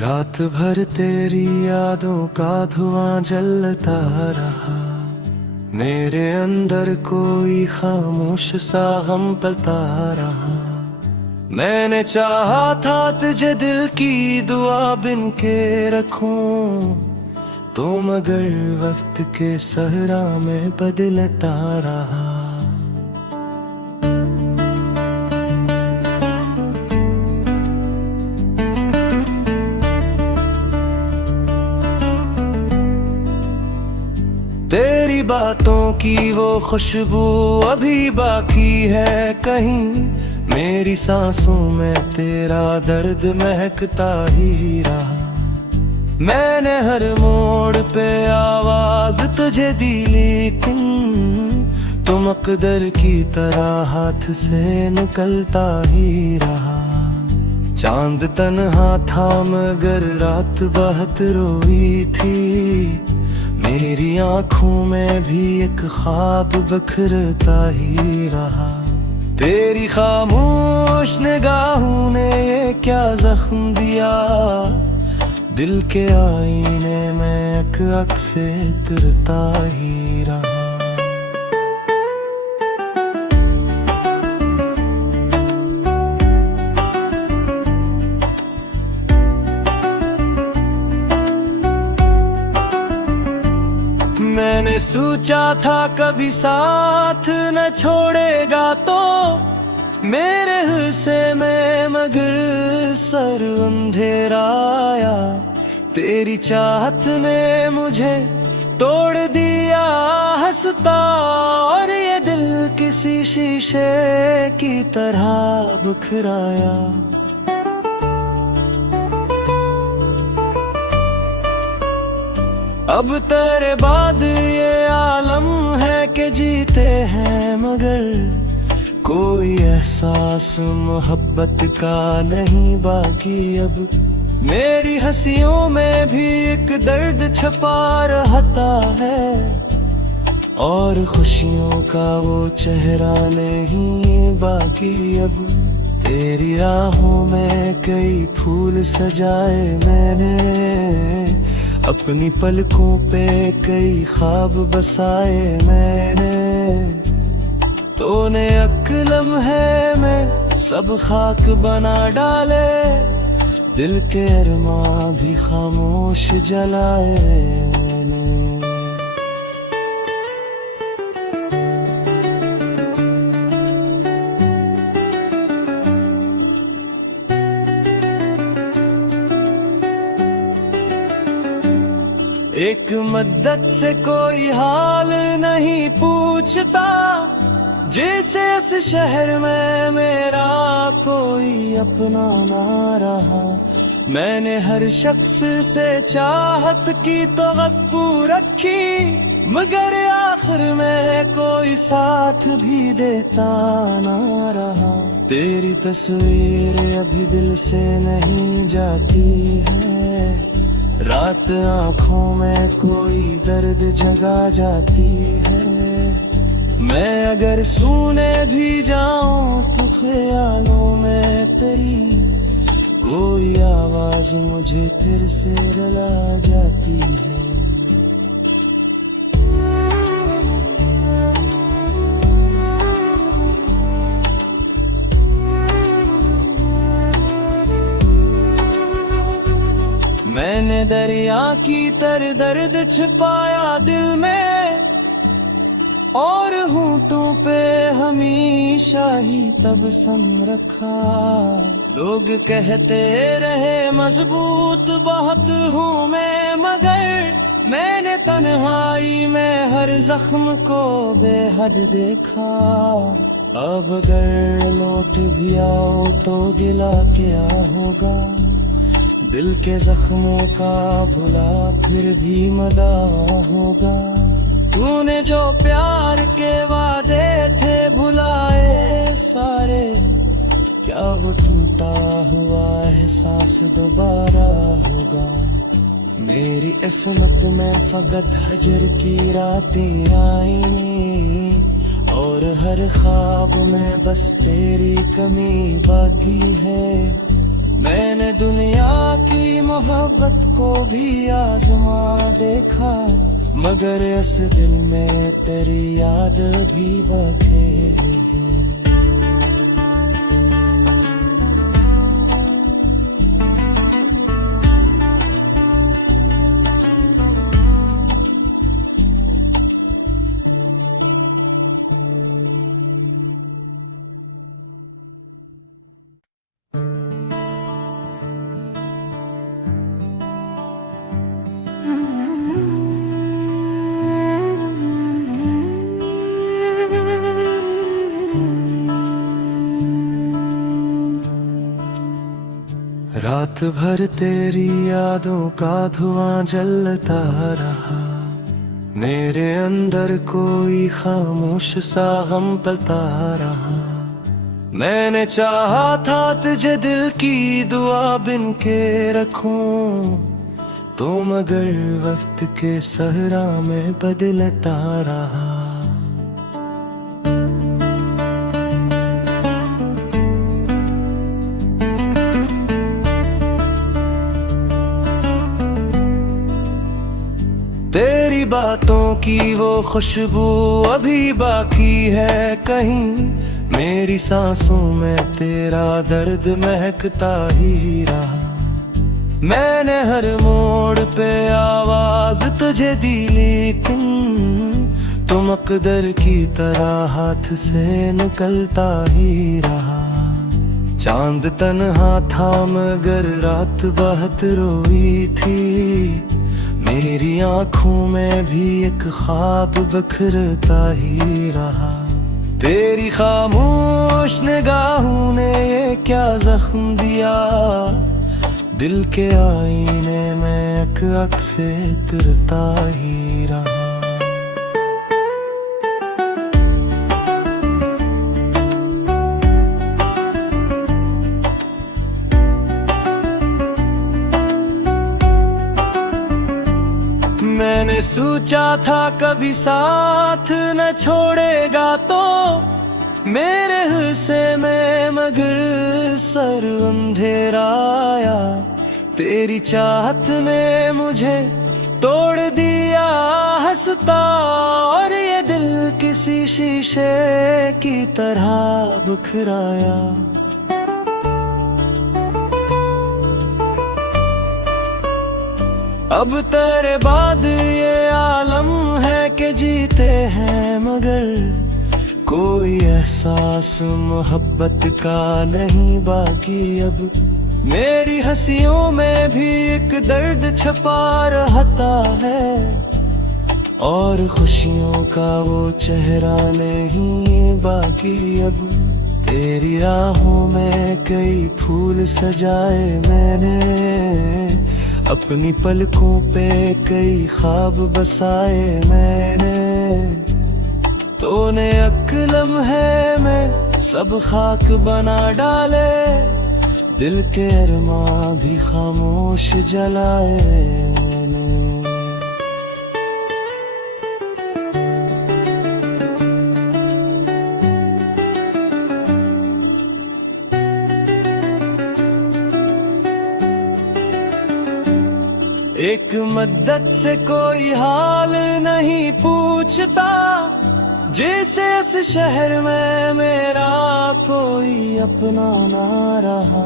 रात भर तेरी यादों का धुआं जलता रहा। मेरे अंदर कोई खामोश सा गम पलता रहा। मैंने चाहा था तुझे दिल की दुआ बिन के रखूं, तो मगर वक्त के सहरा में बदलता रहा। तेरी बातों की वो खुशबू अभी बाकी है कहीं, मेरी सांसों में तेरा दर्द महकता ही रहा। मैंने हर मोड़ पे आवाज तुझे दी, लेकिन तुम अकदर की तरह हाथ से निकलता ही रहा। चांद तन्हा था मगर रात बहुत रोई थी, मेरी आंखों में भी एक ख्वाब बिखरता ही रहा। तेरी खामोश निगाहों ने ये क्या जख्म दिया, दिल के आईने में अक अक से तुरता ही रहा। मैंने सोचा था कभी साथ न छोड़ेगा, तो मेरे हिस्से में मगर सर अंधेरा आया। तेरी चाहत ने मुझे तोड़ दिया हंसता, और ये दिल किसी शीशे की तरह बिखराया। अब तेरे बाद ये आलम है कि जीते हैं, मगर कोई एहसास मोहब्बत का नहीं बाकी। अब मेरी हंसियों में भी एक दर्द छपा रहता है, और खुशियों का वो चेहरा नहीं बाकी। अब तेरी राहों में कई फूल सजाए मैंने, अपनी पलकों पे कई ख्वाब बसाए मैंने। तूने अक्लम है में सब खाक बना डाले, दिल के अरमां भी खामोश जलाए मैंने। एक मद्दत से कोई हाल नहीं पूछता, जैसे इस शहर में मेरा कोई अपना ना रहा। मैंने हर शख्स से चाहत की तवक्कु रखी, मगर आखिर में कोई साथ भी देता ना रहा। तेरी तस्वीर अभी दिल से नहीं जाती है, रात आँखों में कोई दर्द जगा जाती है। मैं अगर सोने भी जाऊं तो ख्यालों में तेरी कोई आवाज मुझे फिर से रुला जाती है। मैंने दरिया की तर दर्द छिपाया दिल में, और होंठों पे हमेशा ही तबस्सुम रखा। लोग कहते रहे मजबूत बहुत हूँ मैं, मगर मैंने तन्हाई में हर जख्म को बेहद देखा। अब अगर लौट भी आओ तो गिला क्या होगा, दिल के जख्मों का भुला फिर भी मदा होगा। तूने जो प्यार के वादे थे भुलाए सारे, क्या वो टूटा हुआ एहसास दोबारा होगा। मेरी किस्मत में फकत हजर की रातें आई, और हर ख्वाब में बस तेरी कमी बाकी है। मैंने दुनिया की मोहब्बत को भी आजमा देखा, मगर इस दिल में तेरी याद भी बखेर है। रात भर तेरी यादों का धुआं जलता रहा, मेरे अंदर कोई खामोश सा गम पलता रहा। मैंने चाहा था तुझे दिल की दुआ बिन के रखूं, तो मगर वक्त के सहरा में बदलता रहा। तेरी बातों की वो खुशबू अभी बाकी है कहीं, मेरी सांसों में तेरा दर्द महकता ही रहा। मैंने हर मोड़ पे आवाज तुझे दी, लेकिन तुम अकदर की तरह हाथ से निकलता ही रहा। चांद तन्हा था मगर रात बहुत रोई थी, मेरी आँखों में भी एक ख्वाब बखरता ही रहा। तेरी खामोश निगाहों ने ये क्या जख्म दिया, दिल के आईने में एक अक से तिरता ही रहा। मैंने सोचा था कभी साथ न छोड़ेगा तो मेरे हिस्से में, मगर सर अंधेरा आया। तेरी चाहत ने मुझे तोड़ दिया हंसता, और ये दिल किसी शीशे की तरह बिखराया। अब तेरे बाद ये आलम है कि जीते हैं, मगर कोई एहसास मोहब्बत का नहीं बाकी। अब मेरी हंसियों में भी एक दर्द छपा रहता है, और खुशियों का वो चेहरा नहीं बाकी। अब तेरी राहों में कई फूल सजाए मैंने, अपनी पलकों पे कई ख्वाब बसाए मैंने। तूने अक्लम है मैं सब खाक बना डाले, दिल के अरमां भी खामोश जलाए। एक मद्दत से कोई हाल नहीं पूछता, जैसे इस शहर में मेरा कोई अपना ना रहा।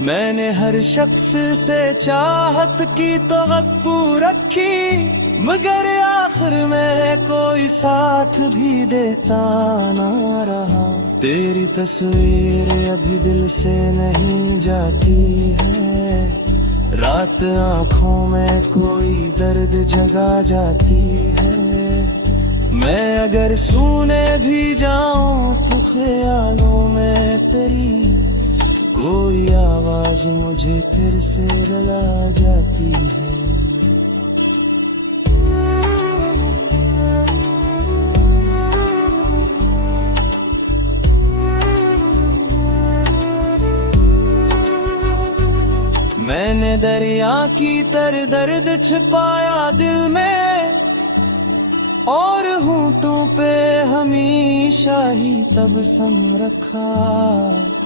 मैंने हर शख्स से चाहत की तवक्कु रखी, मगर आखिर में कोई साथ भी देता ना रहा। तेरी तस्वीर अभी दिल से नहीं जाती है, रात आँखों में कोई दर्द जगा जाती है। मैं अगर सोने भी जाऊं तो ख्यालों में तेरी कोई आवाज मुझे फिर से रुला जाती है। मैंने दरिया की तरह दर्द छिपाया दिल में, और होंठों पे हमेशा ही तबस्सुम रखा।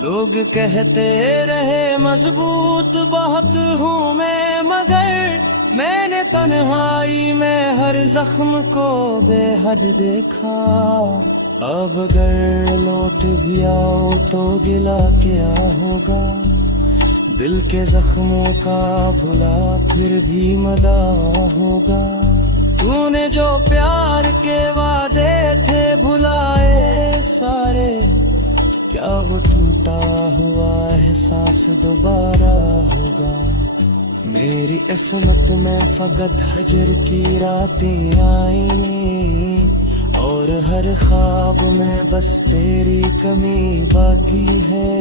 लोग कहते रहे मजबूत बहुत हूँ मैं, मगर मैंने तन्हाई में हर जख्म को बेहद देखा। अब अगर लौट भी आओ तो गिला क्या होगा, दिल के जख्मों का भुला फिर भी मदा होगा। तूने जो प्यार के वादे थे भुलाए सारे, क्या वो टूटा हुआ एहसास दोबारा होगा। मेरी किस्मत में फकत हजर की रातें आई, और हर ख्वाब में बस तेरी कमी बाकी है।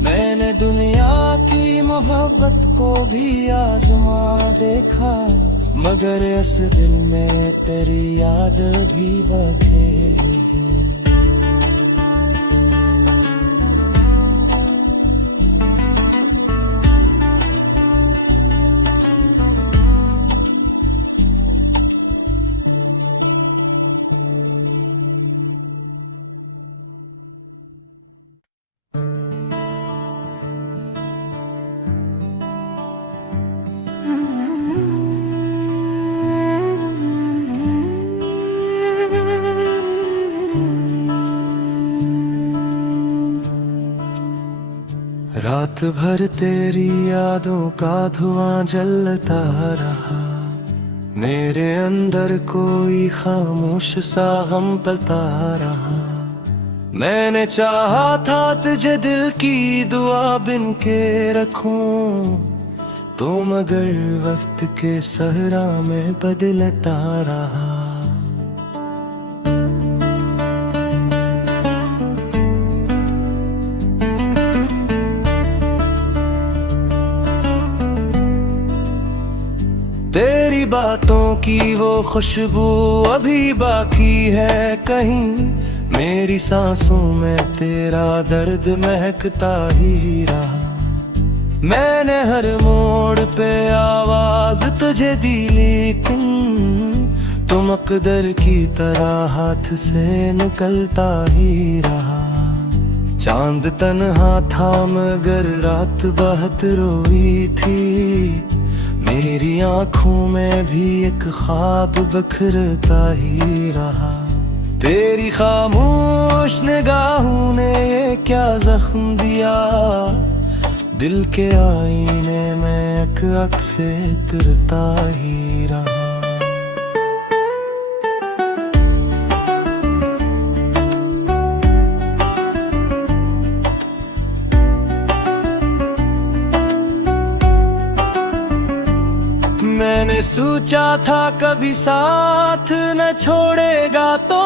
मैंने दुनिया की मोहब्बत को भी आजमा देखा, मगर इस दिल में तेरी याद भी बाकी है। रात भर तेरी यादों का धुआं जलता रहा, मेरे अंदर कोई खामोश सा गम पलता रहा। मैंने चाहा था तुझे दिल की दुआ बिन के रखूं, तो मगर वक्त के सहरा में बदलता रहा। तेरी बातों की वो खुशबू अभी बाकी है कहीं, मेरी सांसों में तेरा दर्द महकता ही रहा। मैंने हर मोड़ पे आवाज तुझे दी, लेकिन तुम अकदर की तरह हाथ से निकलता ही रहा। चांद तन्हा था मगर रात बहुत रोई थी, मेरी आँखों में भी एक ख्वाब बखरता ही रहा। तेरी खामोश निगाहों ने ये क्या जख्म दिया, दिल के आईने में अक से उतरता ही रहा। मैंने सोचा था कभी साथ न छोड़ेगा तो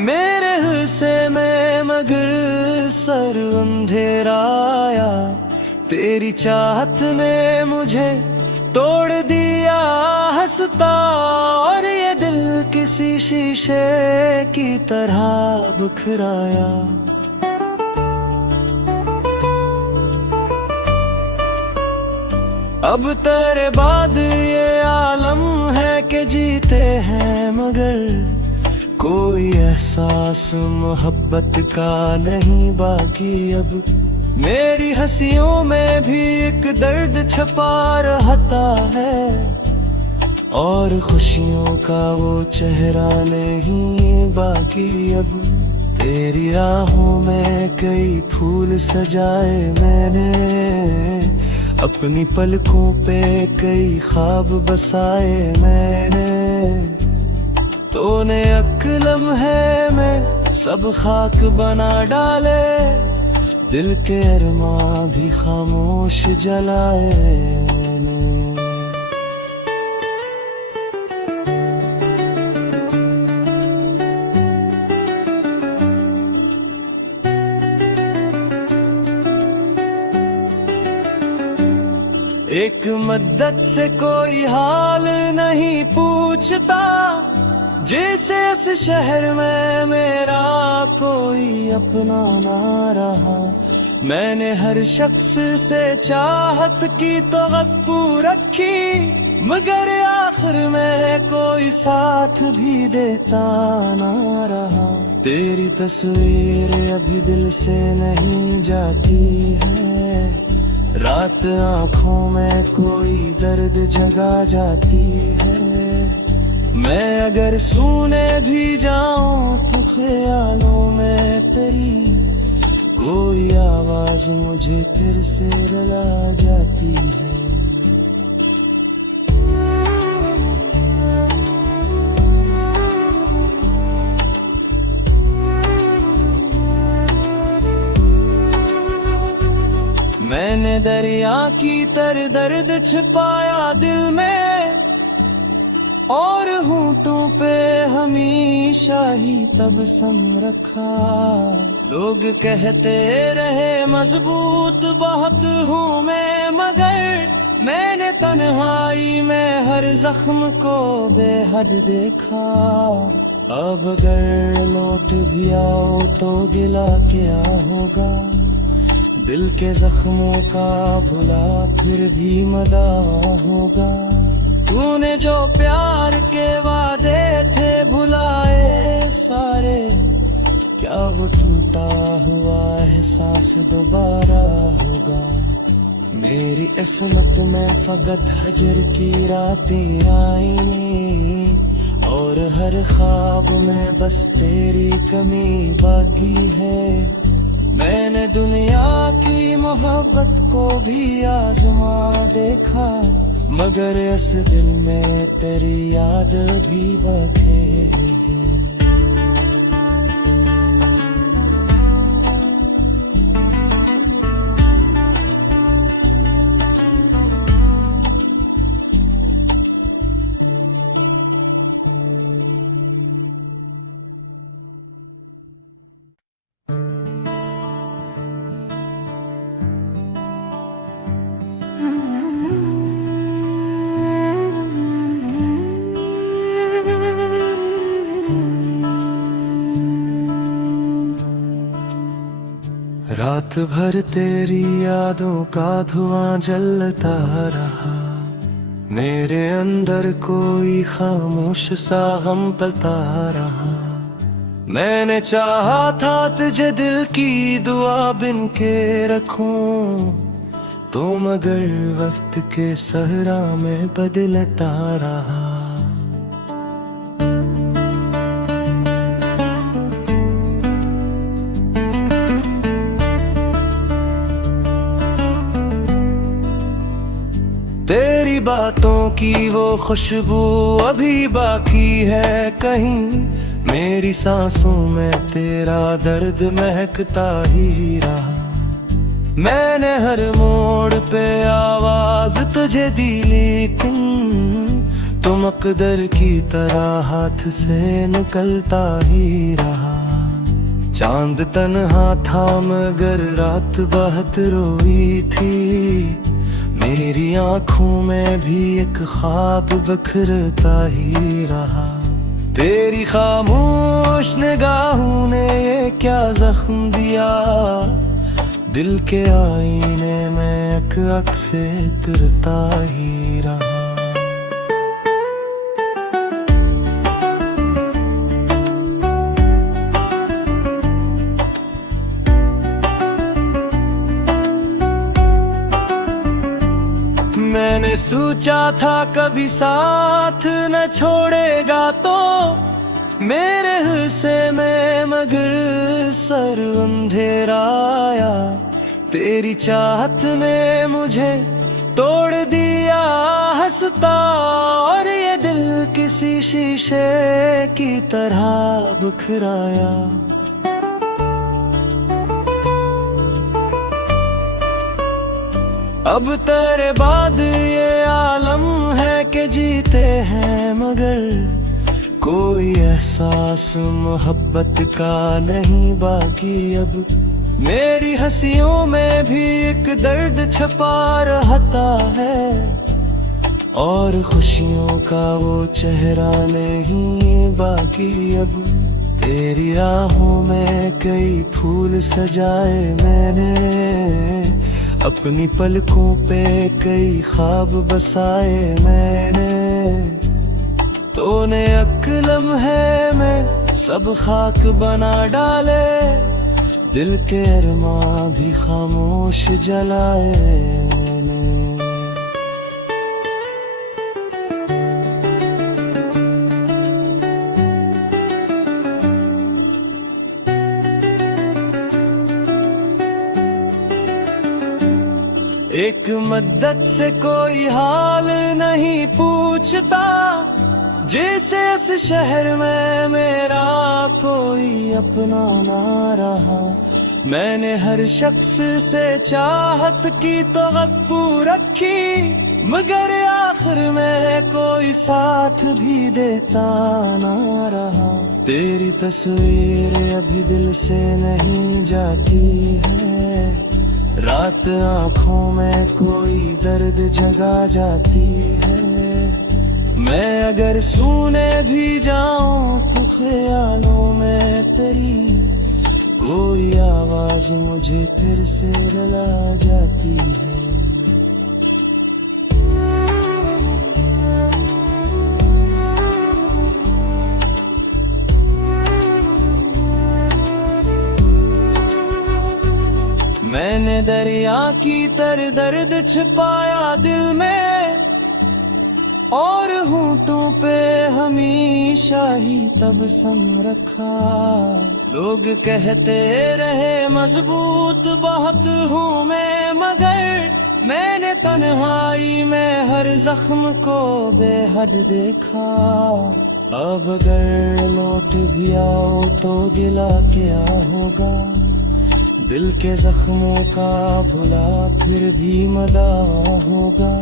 मेरे हिस्से में, मगर सर अंधेरा आया। तेरी चाहत ने मुझे तोड़ दिया हंसता, और ये दिल किसी शीशे की तरह बिखराया। अब तेरे बाद ये आलम है कि जीते हैं, मगर कोई एहसास मोहब्बत का नहीं बाकी। अब मेरी हंसियों में भी एक दर्द छपा रहता है, और खुशियों का वो चेहरा नहीं बाकी। अब तेरी राहों में कई फूल सजाए मैंने, अपनी पलकों पे कई ख्वाब बसाए मैंने। तूने अक्लम है मैं सब खाक बना डाले, दिल के अरमां भी खामोश जलाए मैंने। एक मद्दत से कोई हाल नहीं पूछता, जैसे इस शहर में मेरा कोई अपना ना रहा। मैंने हर शख्स से चाहत की तवक्कु रखी, मगर आखिर में कोई साथ भी देता ना रहा। तेरी तस्वीर अभी दिल से नहीं जाती है, रात आंखों में कोई दर्द जगा जाती है। मैं अगर सोने भी जाऊं तो ख्यालों में तेरी कोई आवाज मुझे फिर से रुला जाती है। मैंने दरिया की तरह दर्द छिपाया दिल में, और होंठों पे हमेशा ही तबस्सुम रखा। लोग कहते रहे मजबूत बहुत हूँ मैं, मगर मैंने तन्हाई में हर जख्म को बेहद देखा। अब अगर लौट भी आओ तो गिला क्या होगा, दिल के जख्मों का भुला फिर भी मदा होगा। तूने जो प्यार के वादे थे भुलाए सारे, क्या वो टूटा हुआ एहसास दोबारा होगा। मेरी किस्मत में फकत हजर की रातें आई, और हर ख्वाब में बस तेरी कमी बाकी है। मैंने दुनिया की मोहब्बत को भी आजमा देखा, मगर इस दिल में तेरी याद भी बाकी है। रात भर तेरी यादों का धुआं जलता रहा, मेरे अंदर कोई खामोश सा गम पलता रहा। मैंने चाहा था तुझे दिल की दुआ बिन के रखूं, तो मगर वक्त के सहरा में बदलता रहा। तेरी बातों की वो खुशबू अभी बाकी है कहीं, मेरी सांसों में तेरा दर्द महकता ही रहा। मैंने हर मोड़ पे आवाज तुझे दी, लेकिन तुम अकदर की तरह हाथ से निकलता ही रहा। चांद तन्हा था मगर रात बहुत रोई थी, मेरी आंखों में भी एक ख्वाब बिखरता ही रहा। तेरी खामोश निगाहों ने ये क्या जख्म दिया, दिल के आईने में एक अक से तुरता ही रहा। मैंने सोचा था कभी साथ न छोड़ेगा तो मेरे हिस्से में, मगर सर अंधेरा आया। तेरी चाहत ने मुझे तोड़ दिया हंसता, और ये दिल किसी शीशे की तरह बिखराया। अब तेरे बाद ये आलम है कि जीते हैं, मगर कोई एहसास मोहब्बत का नहीं बाकी। अब मेरी हंसियों में भी एक दर्द छुपा रहता है, और खुशियों का वो चेहरा नहीं बाकी। अब तेरी राहों में कई फूल सजाए मैंने, अपनी पलकों पे कई ख्वाब बसाए मैंने, तूने अक्लम है मैं सब खाक बना डाले, दिल के अरमां भी खामोश जलाए मैंने। एक मद्दत से कोई हाल नहीं पूछता, जैसे इस शहर में मेरा कोई अपना ना रहा। मैंने हर शख्स से चाहत की तवक्को रखी, मगर आखिर में कोई साथ भी देता ना रहा। तेरी तस्वीर अभी दिल से नहीं जाती है, रात आँखों में कोई दर्द जगा जाती है। मैं अगर सोने भी जाऊं तो ख्यालों में तेरी कोई आवाज मुझे फिर से रुला जाती है। मैंने दरिया की तर दर्द छिपाया दिल में, और होंठों पे हमेशा ही तबस्सुम रखा। लोग कहते रहे मजबूत बहुत हूँ मैं, मगर मैंने तन्हाई में हर जख्म को बेहद देखा। अब अगर लौट भी आओ तो गिला क्या होगा, दिल के जख्मों का भुला फिर भी मदा होगा।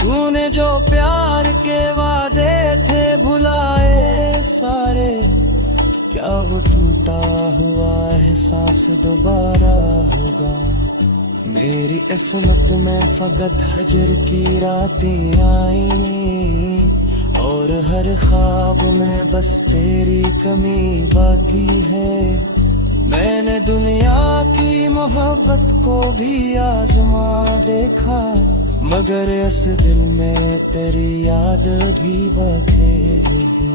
तूने जो प्यार के वादे थे भुलाए सारे, क्या वो टूटा हुआ एहसास दोबारा होगा। मेरी किस्मत में फकत हजर की रातें आई, और हर ख्वाब में बस तेरी कमी बाकी है। मैंने दुनिया की मोहब्बत को भी आजमा देखा, मगर इस दिल में तेरी याद भी बखेरी है।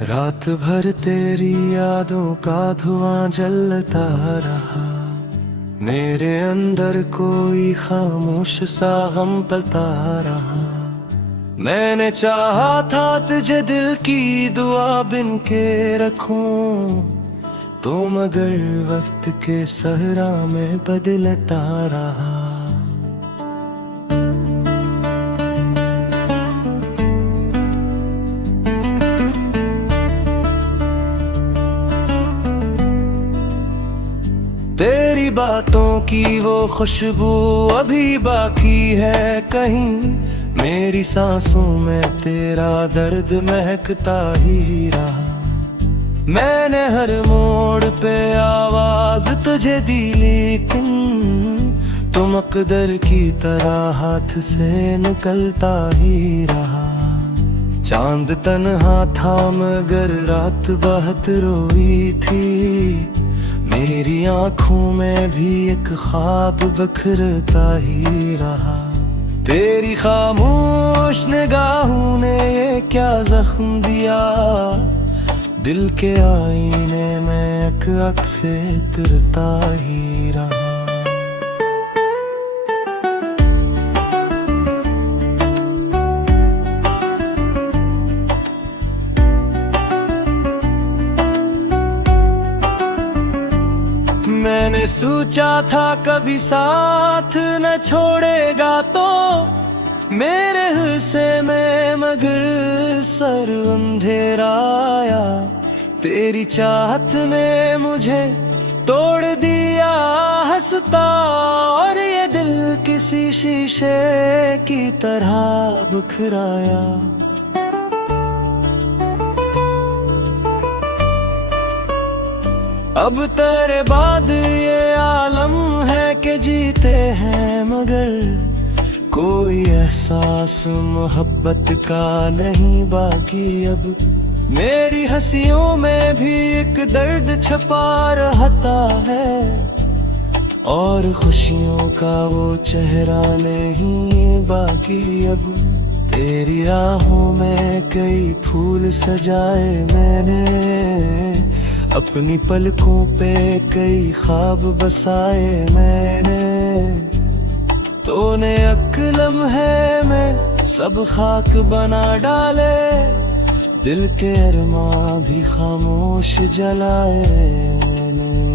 रात भर तेरी यादों का धुआं जलता रहा, मेरे अंदर कोई खामोश सा गम पलता रहा। मैंने चाहा था तुझे दिल की दुआ बिन के रखूं, तो मगर वक्त के सहरा में बदलता रहा। तेरी बातों की वो खुशबू अभी बाकी है कहीं, मेरी सांसों में तेरा दर्द महकता ही रहा। मैंने हर मोड़ पे आवाज तुझे दी, लेकिन तुम अकदर की तरह हाथ से निकलता ही रहा। चांद तन्हा था मगर रात बहुत रोई थी, मेरी आँखों में भी एक ख्वाब बिखरता ही रहा। तेरी खामोश निगाहों ने ये क्या जख्म दिया, दिल के आईने में एक अक से तिरता ही रहा। मैंने सोचा था कभी साथ न छोड़ेगा तो मेरे हिस्से में, मगर सर अंधेरा आया। तेरी चाहत ने मुझे तोड़ दिया हंसता और ये दिल किसी शीशे की तरह बिखराया। अब तेरे बाद ये आलम है कि जीते हैं मगर कोई एहसास मोहब्बत का नहीं बाकी। अब मेरी हंसियों में भी एक दर्द छपा रहता है और खुशियों का वो चेहरा नहीं बाकी। अब तेरी राहों में कई फूल सजाए मैंने, अपनी पलकों पे कई ख्वाब बसाए मैंने। तूने अक्लम है मैं सब खाक बना डाले, दिल के अरमां भी खामोश जलाए मैंने।